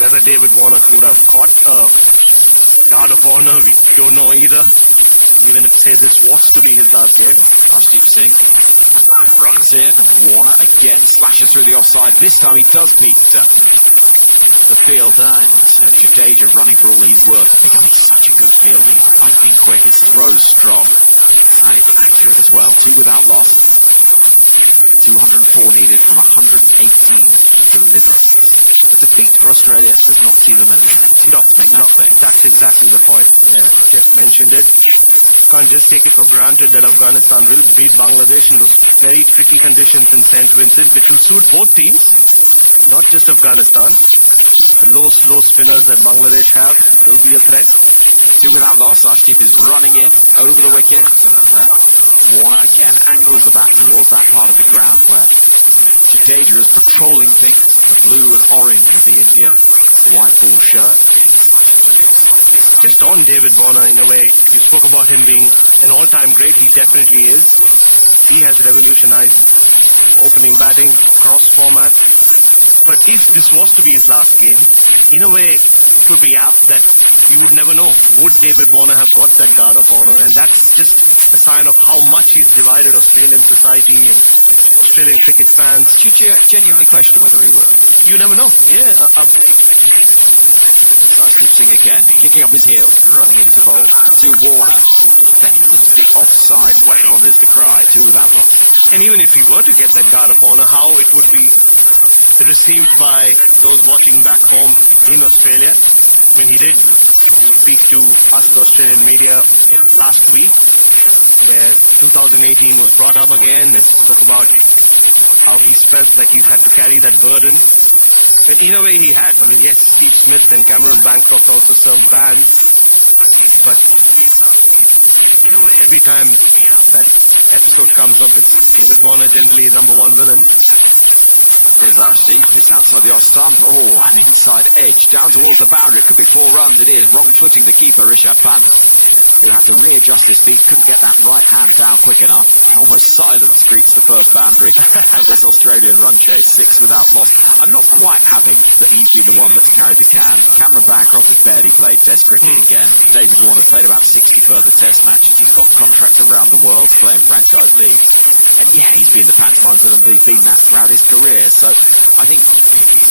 whether David Warner would have caught a guard of honor, we don't know either. Even if, say, this was to be his last game. Arshdeep Singh runs in, and Warner again slashes through the offside. This time he does beat the fielder, and it's Jadeja running for all he's worth. Becoming such a good fielder. He's lightning quick, his throw's strong, and it's accurate as well. 2 without loss. 204 needed from 118 deliveries. A defeat for Australia does not see them eliminated. Let's make that clear. That's exactly the point. Yeah, Jeff mentioned it. Can't just take it for granted that Afghanistan will beat Bangladesh in those very tricky conditions in St. Vincent, which will suit both teams, not just Afghanistan. The low, slow spinners that Bangladesh have will be a threat. 2 without loss. Arshdeep is running in over the wicket. And Warner again angles the bat towards that part of the ground where Jadeja is patrolling things in the blue and orange of the India white ball shirt. Just on David Warner, in a way, you spoke about him being an all-time great. He definitely is. He has revolutionized opening batting, cross format. But if this was to be his last game, in a way, it would be apt that we would never know. Would David Warner have got that guard of honor? And that's just a sign of how much he's divided Australian society and Australian cricket fans. Did you genuinely question whether he would? You never know. Yeah. Arshdeep Singh again, kicking up his heel, running into bowl to Warner, who defended into the offside. Way on is the cry. 2 without loss. And even if he were to get that guard of honor, how it would be received by those watching back home in Australia. When he did speak to us, the Australian media, last week, where 2018 was brought up again, and spoke about how he felt like he's had to carry that burden. And in a way he had. I mean, yes, Steve Smith and Cameron Bancroft also served bans, but every time that episode comes up, it's David Warner, generally #1 villain. Here's Arshdeep. It's outside the off stump. Oh, an inside edge down towards the boundary. It could be 4 runs. It is. Wrong footing the keeper, Rishabh Pant, who had to readjust his feet. Couldn't get that right hand down quick enough. Almost silence greets the first boundary of this Australian run chase. 6 without loss. I'm not quite having that he's been the one that's carried the can. Cameron Bancroft has barely played Test cricket again. David Warner's played about 60 further Test matches. He's got contracts around the world playing franchise league. And yeah, he's been the pantomime villain, but he's been that throughout his career. So I think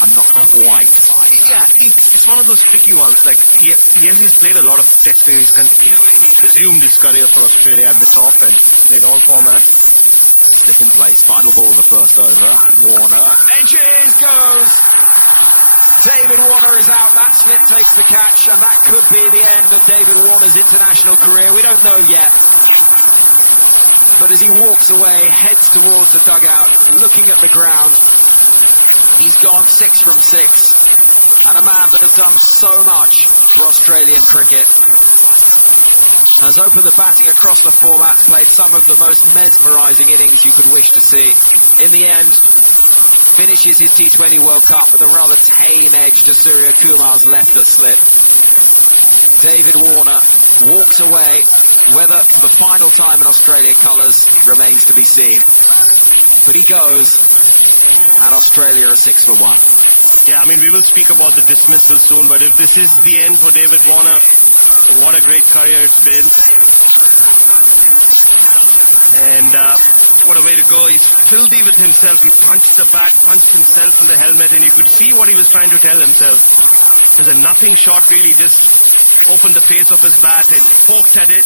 I'm not quite buying that. Yeah, it's one of those tricky ones. Like, yes, he's played a lot of Test cricket. He's resumed his career for Australia at the top and played all formats. Slip in place, final ball of the first over. Warner, edges, goes! David Warner is out. That slip takes the catch, and that could be the end of David Warner's international career. We don't know yet. But as he walks away, heads towards the dugout, looking at the ground, he's gone 6 from 6. And a man that has done so much for Australian cricket has opened the batting across the formats, played some of the most mesmerising innings you could wish to see. In the end, finishes his T20 World Cup with a rather tame edge to Surya Kumar's left at slip. David Warner walks away, whether for the final time in Australia colours remains to be seen. But he goes, and Australia are 6 for 1. Yeah, I mean, we will speak about the dismissal soon, but if this is the end for David Warner, what a great career it's been. And what a way to go. He's filthy with himself. He punched the bat, punched himself in the helmet, and you could see what he was trying to tell himself. It was a nothing shot, really, just opened the face of his bat and poked at it,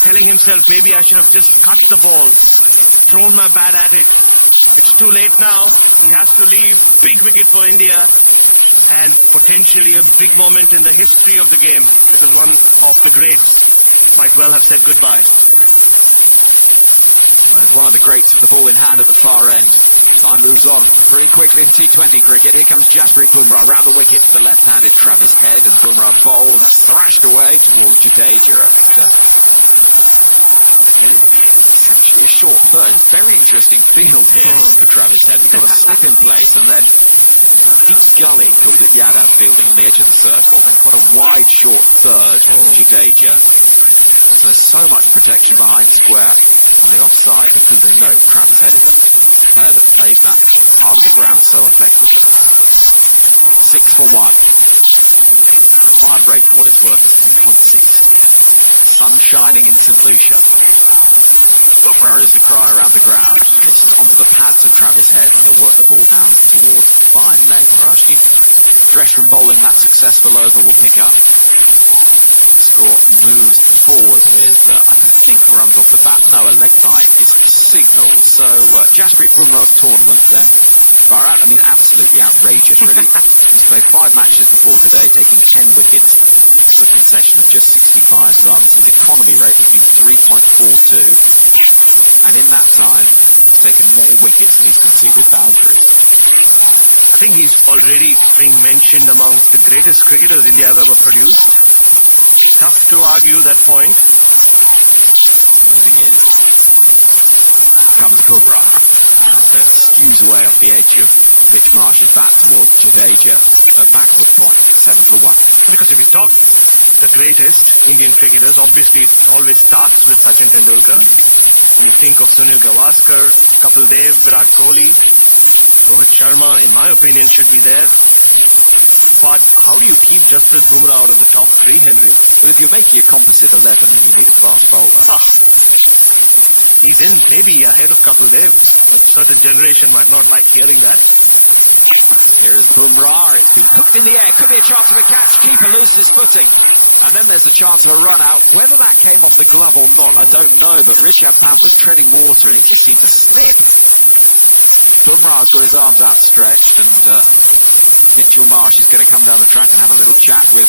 telling himself, maybe I should have just cut the ball, thrown my bat at it. It's too late now. He has to leave. Big wicket for India, and potentially a big moment in the history of the game, because one of the greats might well have said goodbye. Well, one of the greats of the ball in hand at the far end. Time moves on pretty quickly in T20 cricket. Here comes Jasprit Bumrah around the wicket. The left-handed Travis Head, and Bumrah bowls, thrashed away towards Jadeja. It's actually a short third. Very interesting field here for Travis Head. We've got a slip in place and then deep gully called it Yadav fielding on the edge of the circle. Then quite a wide short third, Jadeja. And so there's so much protection behind square on the offside because they know Travis Head is a player that plays that part of the ground so effectively. 6 for 1. Required rate for what it's worth is 10.6. Sun shining in St. Lucia. Bumrah is the cry around the ground. This is onto the pads of Travis Head, and he'll work the ball down towards fine leg, where Ashdeep, fresh from bowling that successful over, will pick up. The score moves forward with, I think, runs off the bat. No, a leg bite is signalled. So, Jasprit Bumrah's tournament then. Bharat, I mean, absolutely outrageous, really. He's played 5 matches before today, taking 10 wickets with a concession of just 65 runs. His economy rate has been 3.42. And in that time, he's taken more wickets than he's conceded boundaries. I think he's already being mentioned amongst the greatest cricketers India have ever produced. Tough to argue that point. Moving in comes Bumrah and skews away off the edge of Mitch Marsh's bat towards Jadeja at backward point. 7 for 1. Because if you talk the greatest Indian cricketers, obviously it always starts with Sachin Tendulkar. When you think of Sunil Gavaskar, Kapil Dev, Virat Kohli, Rohit Sharma, in my opinion, should be there. But how do you keep Jasprit Bumrah out of the top 3, Henry? Well, if you're making a composite 11 and you need a fast bowler, he's in maybe ahead of Kapil Dev. A certain generation might not like hearing that. Here is Bumrah. It's been hooked in the air. Could be a chance of a catch. Keeper loses his footing. And then there's a chance of a run out. Whether that came off the glove or not, I don't know. But Rishabh Pant was treading water and he just seemed to slip. Bumrah's got his arms outstretched and Mitchell Marsh is going to come down the track and have a little chat with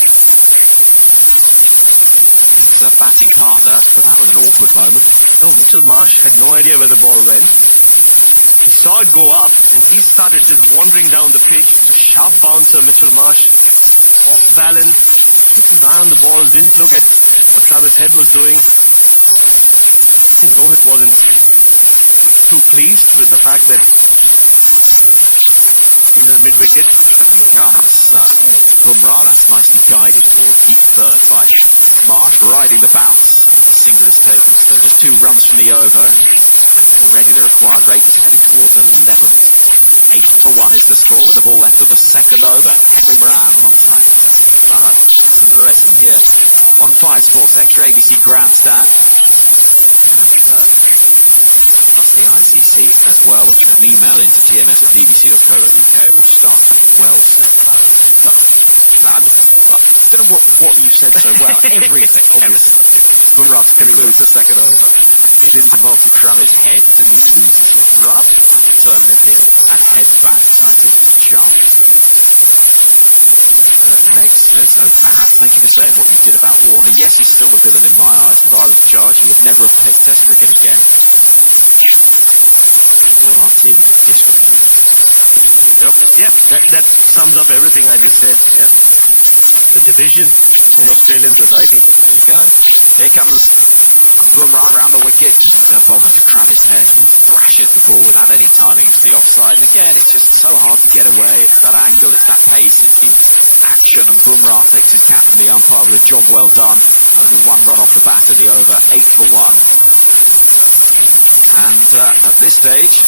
his batting partner. But that was an awkward moment. No, Mitchell Marsh had no idea where the ball went. He saw it go up and he started just wandering down the pitch. It's a sharp bouncer, Mitchell Marsh. Off balance. Keeps his eye on the ball. Didn't look at what Travis Head was doing. I think Rohit wasn't too pleased with the fact that in the mid-wicket. Here comes Bumrah. That's nicely guided towards deep third by Marsh, riding the bounce. A single is taken. Still just 2 runs from the over, and already the required rate is heading towards 11. 8 for 1 is the score, with the ball left of the second over. Henry Moran alongside some of the rest here on 5 Sports Extra, ABC Grandstand. And across the ICC as well, which had an email into tms@bbc.co.uk, which starts with well said. I mean, I don't know what you said so well. Everything, obviously. Bumrah to conclude the second over. Is into Travis Head, and he loses his rub to turn his heel and head back, so that gives us a chance. And Meg says, "Oh, Barrett, thank you for saying what you did about Warner. Yes, he's still the villain in my eyes. If I was charged, he would never have played Test cricket again. Brought our team to disrepute." Yep. Yeah, that sums up everything I just said. Yeah. The division in Australian society. There you go. Here comes Bumrah around the wicket and bowling to Travis Head, who thrashes the ball without any timing into the offside. And again, it's just so hard to get away. It's that angle, it's that pace, it's the action. And Bumrah takes his cap from the umpire with a job well done. Only 1 run off the bat in the over, 8 for 1. And at this stage,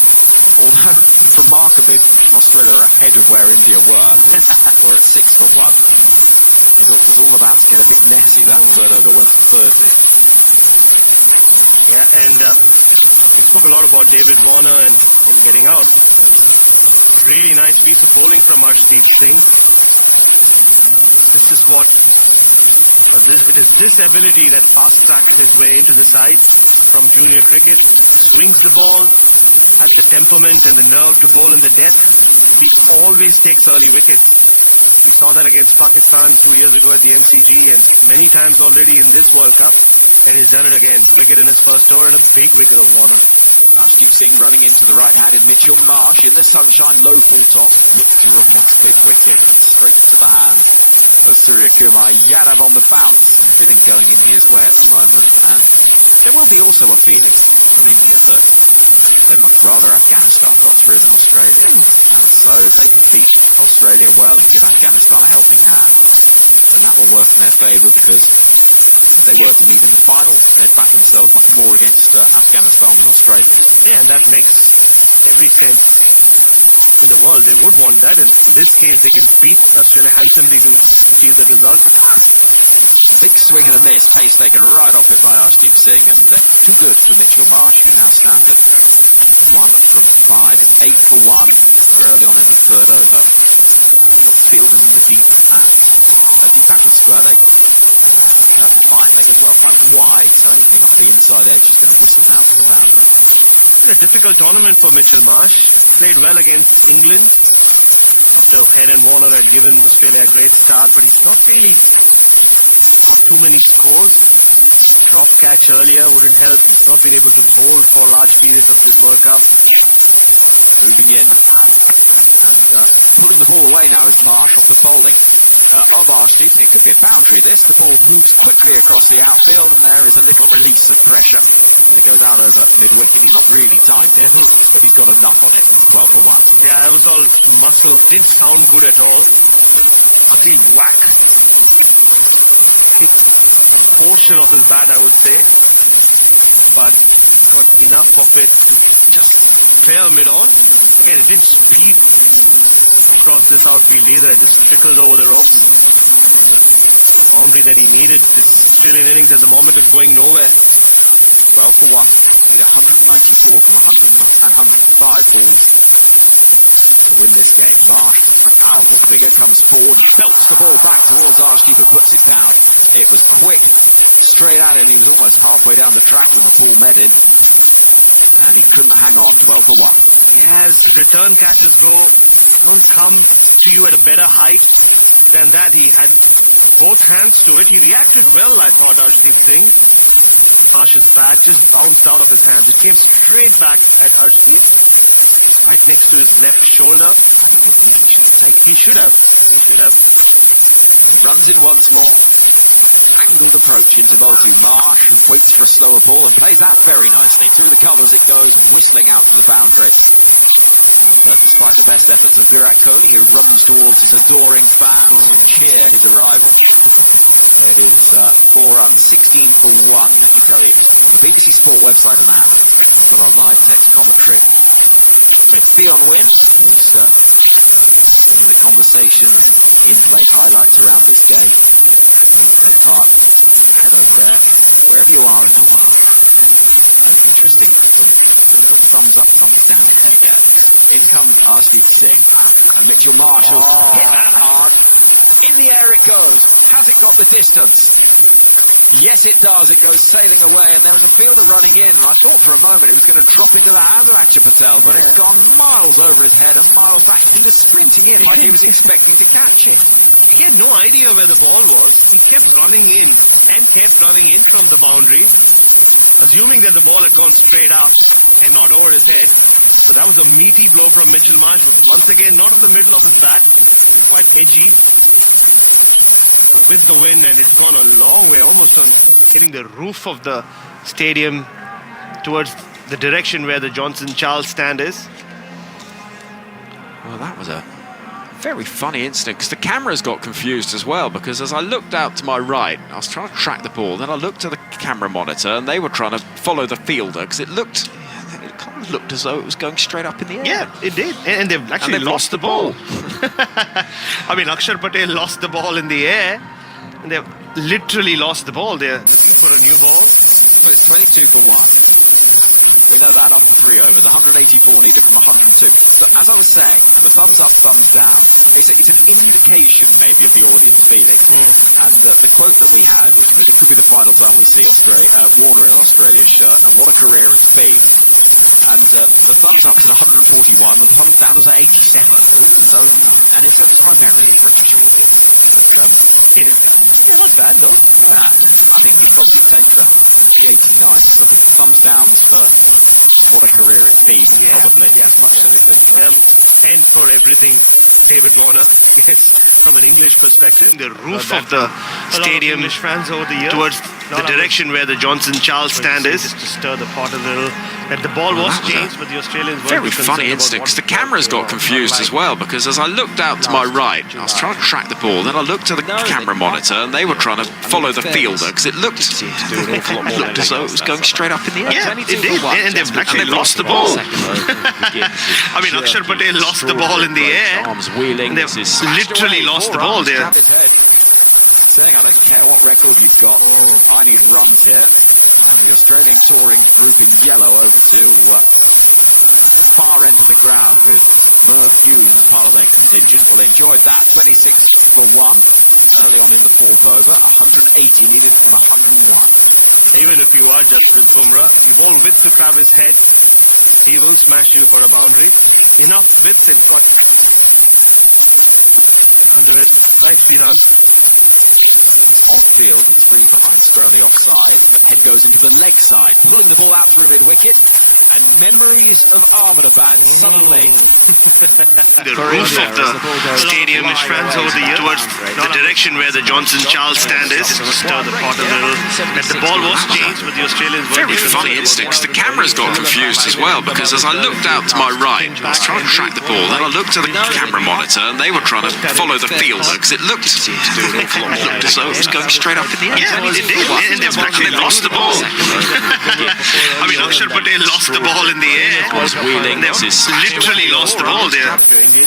although remarkably, Australia are ahead of where India were. We're at 6 for 1. It was all about to get a bit messy. That third over went for 30. Yeah, and we spoke a lot about David Warner and him getting out. Really nice piece of bowling from Arshdeep Singh. This is what it is this ability that fast-tracked his way into the side from junior cricket. Swings the ball, has the temperament and the nerve to bowl in the depth. He always takes early wickets. We saw that against Pakistan 2 years ago at the MCG and many times already in this World Cup. And he's done it again. Wicket in his first over and a big wicket of Warner. Arshdeep Singh running into the right-handed Mitchell Marsh in the sunshine, low full toss. Ripped towards big wicket and straight to the hands of Surya Kumar Yadav on the bounce. Everything going India's way at the moment. And there will be also a feeling from India that they'd much rather Afghanistan got through than Australia. And so if they can beat Australia well and give Afghanistan a helping hand, then that will work in their favour, because if they were to meet in the final, they'd back themselves much more against Afghanistan than Australia. Yeah, and that makes every sense in the world. They would want that, and in this case, they can beat Australia handsomely to achieve the result. A big swing and a miss, pace taken right off it by Arshdeep Singh, and too good for Mitchell Marsh, who now stands at 1 from 5. It's 8 for 1. We're early on in the third over. We've got fielders in the deep back of square leg. Fine leg as well, quite wide, so anything off the inside edge is going to whistle down to the boundary. A difficult tournament for Mitchell Marsh. Played well against England after Head and Warner had given Australia a great start, but he's not really got too many scores. A drop catch earlier wouldn't help. He's not been able to bowl for large periods of this World Cup. Moving in and pulling the ball away now is Marsh off the bowling of Arshdeep, and it could be a boundary this. The ball moves quickly across the outfield, and there is a little release of pressure. And it goes out over mid-wicket. He's not really timed it, but he's got a nut on it. It's 12 for 1. Yeah, it was all muscle. Didn't sound good at all. Ugly whack. Hit a portion of his bat, I would say, but got enough of it to just clear mid-on. Again, it didn't speed across this outfield either. It just trickled over the ropes. The boundary that he needed. This Australian innings at the moment is going nowhere. 12 for 1. They need 194 from 105 balls to win this game. Marsh, a powerful figure, comes forward and belts the ball back towards Arshdeep, who puts it down. It was quick, straight at him. He was almost halfway down the track when the ball met him, and he couldn't hang on. 12 for 1. Yes, return catches don't come to you at a better height than that. He had both hands to it. He reacted well, I thought, Arshdeep Singh. Marsh's bat just bounced out of his hands. It came straight back at Arshdeep, right next to his left shoulder. I think he should have taken it. He should have. He should have. He runs in once more. Angled approach into bowl to Marsh, who waits for a slower ball and plays that very nicely. Through the covers it goes, whistling out to the boundary. And despite the best efforts of Virat Kohli, who runs towards his adoring fans to cheer his arrival. It is 4 runs, 16 for 1, let me tell you. On the BBC Sport website and app, we've got our live text commentary with Theon Wynn, who's in the conversation and in-play highlights around this game. If you want to take part, head over there, wherever you are in the world. And interesting, from the little thumbs up, thumbs down you get. In comes Arshdeep Singh, and Mitchell Marsh will hit that hard. In the air it goes. Has it got the distance? Yes, it does. It goes sailing away, and there was a fielder running in, and I thought for a moment it was going to drop into the hands of Akshar Patel, but it had gone miles over his head and miles back. He was sprinting in like he was expecting to catch it. He had no idea where the ball was. He kept running in and kept running in from the boundary, assuming that the ball had gone straight up and not over his head. But that was a meaty blow from Mitchell Marsh, but once again, not in the middle of his bat. Still quite edgy. But with the wind, and it's gone a long way, almost on hitting the roof of the stadium towards the direction where the Johnson-Charles stand is. Well, that was a very funny instant, because the cameras got confused as well, because as I looked out to my right, I was trying to track the ball, then I looked at the camera monitor, and they were trying to follow the fielder, because it kind of looked as though it was going straight up in the air. Yeah, it did. And they've actually lost the ball. I mean, Akshar Patel lost the ball in the air, and they've literally lost the ball. They're looking for a new ball. Well, it's 22 for 1. We know that after 3 overs. 184 needed from 102. But as I was saying, the thumbs up, thumbs down, it's an indication maybe of the audience feeling. And the quote that we had, which was, it could be the final time we see Warner in Australia's shirt, and what a career it's been. And the thumbs up's at 141, and the thumbs down is at 87. So, and it's a primarily British audience. But here it goes. Yeah, not bad, though. Yeah, I think you'd probably take the 89, because I think the thumbs down's for what a career it's been, probably, as much as anything. and for everything David Warner gets from an English perspective. The roof of the stadium fans over the years, towards the direction where the Johnson Charles stand is. Just to stir the pot a little. That the ball was changed, but the Australians were very funny instincts. The cameras got confused as well, because as I looked out to my right, I was trying to track the ball, then I looked to the camera monitor and they were trying to follow the fielder because it looked as though it was going straight up in the air. Yeah, it did, and they've actually lost the ball. I mean, Akshar Patel lost the ball in the air. Arms wheeling. They've literally lost the ball there. Saying, I don't care what record you've got, I need runs here. And the Australian touring group in yellow over to the far end of the ground with Merv Hughes as part of their contingent. Well, they enjoyed that. 26 for 1 early on in the fourth over. 180 needed from 101. Even if you are just with Bumrah, you bowl width to Travis Head. He will smash you for a boundary. Enough width and got under it. Nicely done. So it was odd field with 3 behind square on the offside, but Head goes into the leg side, pulling the ball out through mid-wicket, and memories of Ahmedabad suddenly. The roof of the stadium fans over the years, towards the direction where the Johnson Charles stand is. Just to stir the pot a little. That the ball was changed, but the Australians were very funny instincts. The cameras got confused as well, because as I looked out to my right, I was trying to track the ball, then I looked to the camera monitor and they were trying to follow the fielder because it looked as though it was going straight up in the air. Yeah, it did, and they've actually lost the ball. I mean, Akshar Patel lost the ball in the air. Wheeling. They've literally lost the ball there.